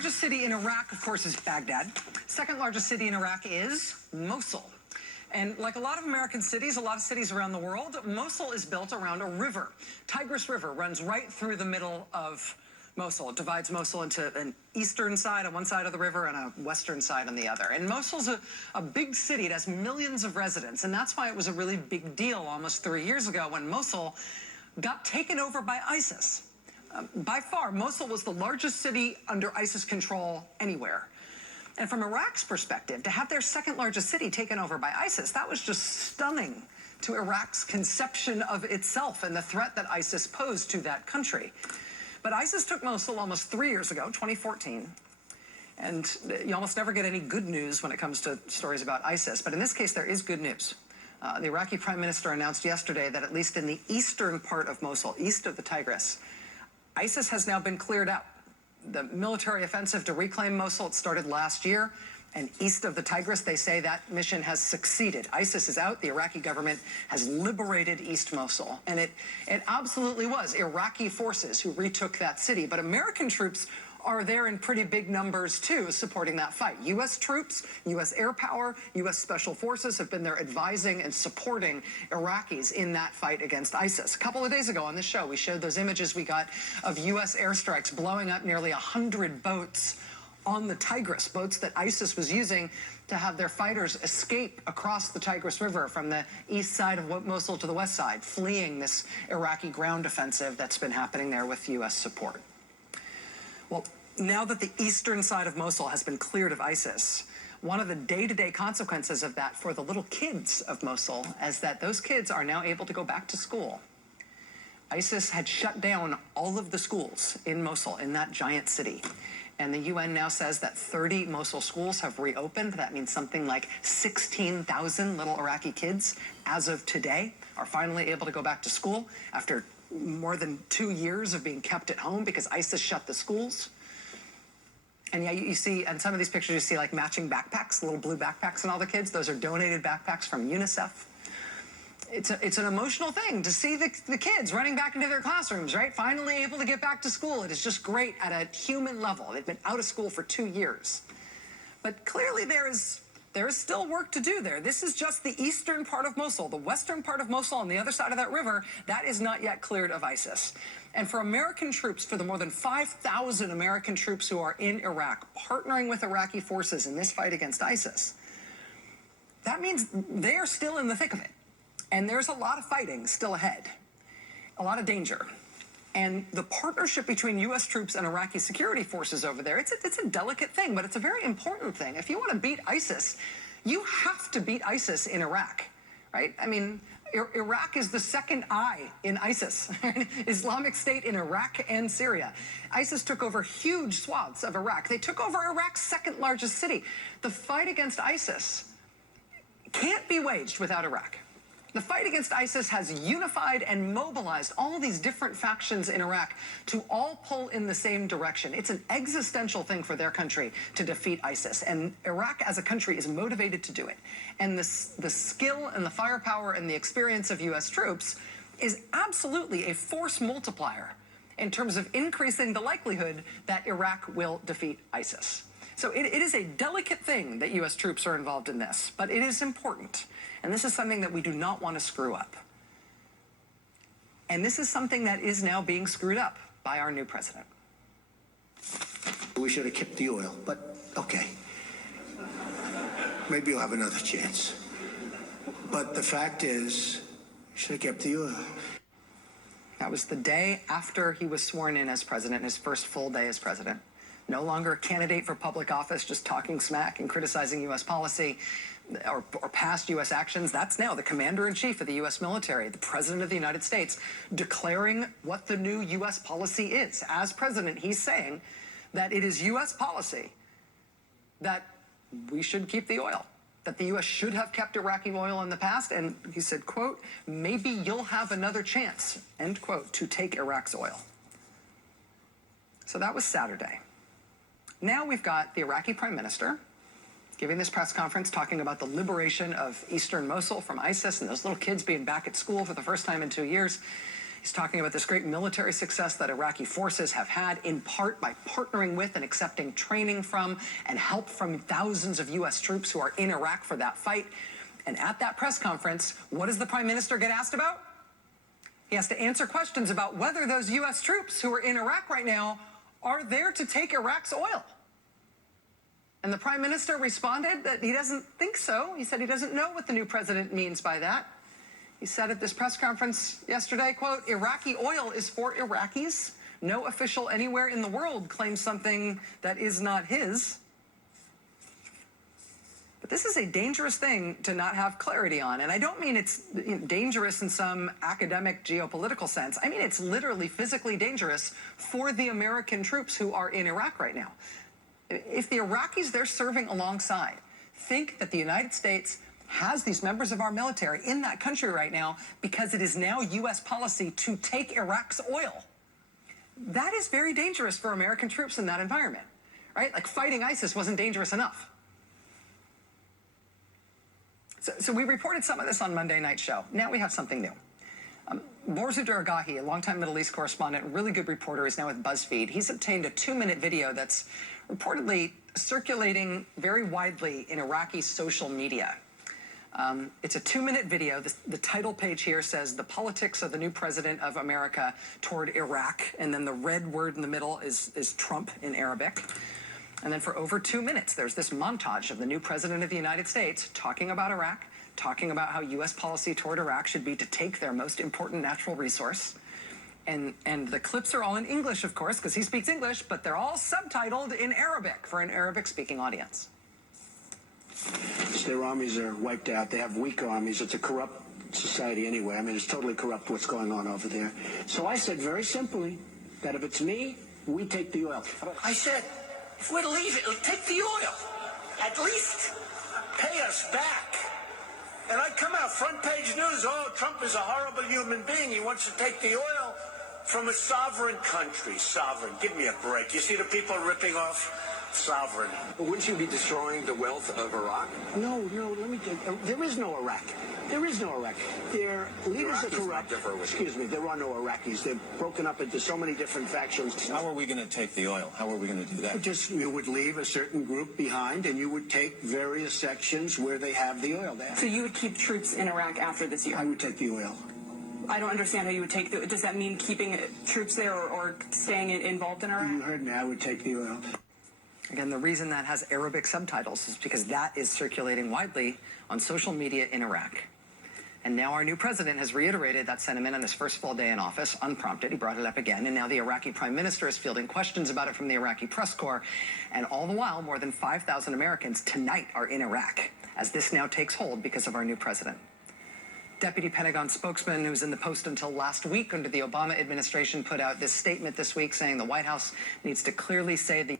largest city in Iraq, of course, is Baghdad. Second largest city in Iraq is Mosul. And like a lot of American cities, a lot of cities around the world, Mosul is built around a river. Tigris River runs right through the middle of Mosul. It divides Mosul into an eastern side on one side of the river and a western side on the other. And Mosul's a big city. It has millions of residents. And that's why it was a really big deal almost 3 years ago when Mosul got taken over by ISIS. By far, Mosul was the largest city under ISIS control anywhere. And from Iraq's perspective, to have their second largest city taken over by ISIS, that was just stunning to Iraq's conception of itself and the threat that ISIS posed to that country. But ISIS took Mosul almost 3 years ago, 2014. And you almost never get any good news when it comes to stories about ISIS. But in this case, there is good news. The Iraqi prime minister announced yesterday that at least in the eastern part of Mosul, east of the Tigris, ISIS has now been cleared out. The military offensive to reclaim Mosul started last year, and east of the Tigris, they say that mission has succeeded. ISIS is out. The Iraqi government has liberated East Mosul, and it absolutely was Iraqi forces who retook that city. But American troops are there in pretty big numbers, too, supporting that fight. U.S. troops, U.S. air power, U.S. special forces have been there advising and supporting Iraqis in that fight against ISIS. A couple of days ago on this show, we showed those images we got of U.S. airstrikes blowing up nearly 100 boats on the Tigris, boats that ISIS was using to have their fighters escape across the Tigris River from the east side of Mosul to the west side, fleeing this Iraqi ground offensive that's been happening there with U.S. support. Well, now that the eastern side of Mosul has been cleared of ISIS, one of the day-to-day consequences of that for the little kids of Mosul is that those kids are now able to go back to school. ISIS had shut down all of the schools in Mosul, in that giant city. And the UN now says that 30 Mosul schools have reopened. That means something like 16,000 little Iraqi kids, as of today, are finally able to go back to school after more than 2 years of being kept at home because ISIS shut the schools. And yeah, you see, in some of these pictures, you see like matching backpacks, little blue backpacks on all the kids. Those are donated backpacks from UNICEF. It's an emotional thing to see the kids running back into their classrooms, right? Finally able to get back to school. It is just great at a human level. They've been out of school for 2 years. But clearly there is still work to do there. This is just the eastern part of Mosul. The western part of Mosul on the other side of that river, that is not yet cleared of ISIS. And for American troops, for the more than 5,000 American troops who are in Iraq, partnering with Iraqi forces in this fight against ISIS, that means they are still in the thick of it. And there's a lot of fighting still ahead, a lot of danger. And the partnership between U.S. troops and Iraqi security forces over there, it's a delicate thing, but it's a very important thing. If you want to beat ISIS, you have to beat ISIS in Iraq, right? I mean, Iraq is the second eye in ISIS, Islamic State in Iraq and Syria. ISIS took over huge swaths of Iraq. They took over Iraq's second largest city. The fight against ISIS can't be waged without Iraq. The fight against ISIS has unified and mobilized all these different factions in Iraq to all pull in the same direction. It's an existential thing for their country to defeat ISIS, and Iraq as a country is motivated to do it. And the skill and the firepower and the experience of U.S. troops is absolutely a force multiplier in terms of increasing the likelihood that Iraq will defeat ISIS. So it is a delicate thing that U.S. troops are involved in this, but it is important. And this is something that we do not want to screw up. And this is something that is now being screwed up by our new president. We should have kept the oil, but okay. Maybe you'll have another chance. But the fact is, we should have kept the oil. That was the day after he was sworn in as president, his first full day as president. No longer a candidate for public office, just talking smack and criticizing U.S. policy or past U.S. actions. That's now the commander-in-chief of the U.S. military, the president of the United States, declaring what the new U.S. policy is. As president, he's saying that it is U.S. policy that we should keep the oil, that the U.S. should have kept Iraqi oil in the past. And he said, quote, maybe you'll have another chance, end quote, to take Iraq's oil. So that was Saturday. Now we've got the Iraqi prime minister giving this press conference talking about the liberation of eastern Mosul from ISIS and those little kids being back at school for the first time in 2 years. He's talking about this great military success that Iraqi forces have had, in part by partnering with and accepting training from and help from thousands of U.S. troops who are in Iraq for that fight. And at that press conference, what does the Prime Minister get asked about? He has to answer questions about whether those U.S. troops who are in Iraq right now are there to take Iraq's oil. And the Prime Minister responded that he doesn't think so. He said he doesn't know what the new president means by that. He said at this press conference yesterday, quote, "Iraqi oil is for Iraqis. No official anywhere in the world claims something that is not his." But this is a dangerous thing to not have clarity on. And I don't mean it's dangerous in some academic geopolitical sense. I mean, it's literally physically dangerous for the American troops who are in Iraq right now. If the Iraqis they're serving alongside think that the United States has these members of our military in that country right now because it is now U.S. policy to take Iraq's oil, that is very dangerous for American troops in that environment, right? Like fighting ISIS wasn't dangerous enough. So we reported some of this on Monday Night Show. Now we have something new. Borzu Daragahi, a longtime Middle East correspondent, really good reporter, is now with BuzzFeed. He's obtained a 2-minute video that's reportedly circulating very widely in Iraqi social media. It's a 2-minute video. The title page here says, "The Politics of the New President of America Toward Iraq," and then the red word in the middle is Trump in Arabic. And then for over 2 minutes, there's this montage of the new president of the United States talking about Iraq, talking about how U.S. policy toward Iraq should be to take their most important natural resource. And the clips are all in English, of course, because he speaks English, but they're all subtitled in Arabic for an Arabic-speaking audience. Their armies are wiped out. They have weak armies. It's a corrupt society anyway. I mean, it's totally corrupt what's going on over there. So I said very simply that if it's me, we take the oil. I said, if we're to leave it, take the oil. At least pay us back. And I'd come out front page news, oh, Trump is a horrible human being. He wants to take the oil from a sovereign country. Sovereign. Give me a break. You see the people ripping off sovereign. But wouldn't you be destroying the wealth of Iraq? No, let me tell you. There is no Iraq. There is no Iraq. Their leaders are corrupt. Excuse me, there are no Iraqis. They're broken up into so many different factions. How are we going to take the oil? How are we going to do that? Just, you would leave a certain group behind, and you would take various sections where they have the oil there. So you would keep troops in Iraq after this year? I would take the oil. I don't understand how you would take the... Does that mean keeping troops there or staying involved in Iraq? You heard me. I would take the oil. Again, the reason that has Arabic subtitles is because that is circulating widely on social media in Iraq. And now our new president has reiterated that sentiment on his first full day in office, unprompted. He brought it up again, and now the Iraqi prime minister is fielding questions about it from the Iraqi press corps. And all the while, more than 5,000 Americans tonight are in Iraq, as this now takes hold because of our new president. Deputy Pentagon spokesman, who was in the post until last week under the Obama administration, put out this statement this week saying the White House needs to clearly say the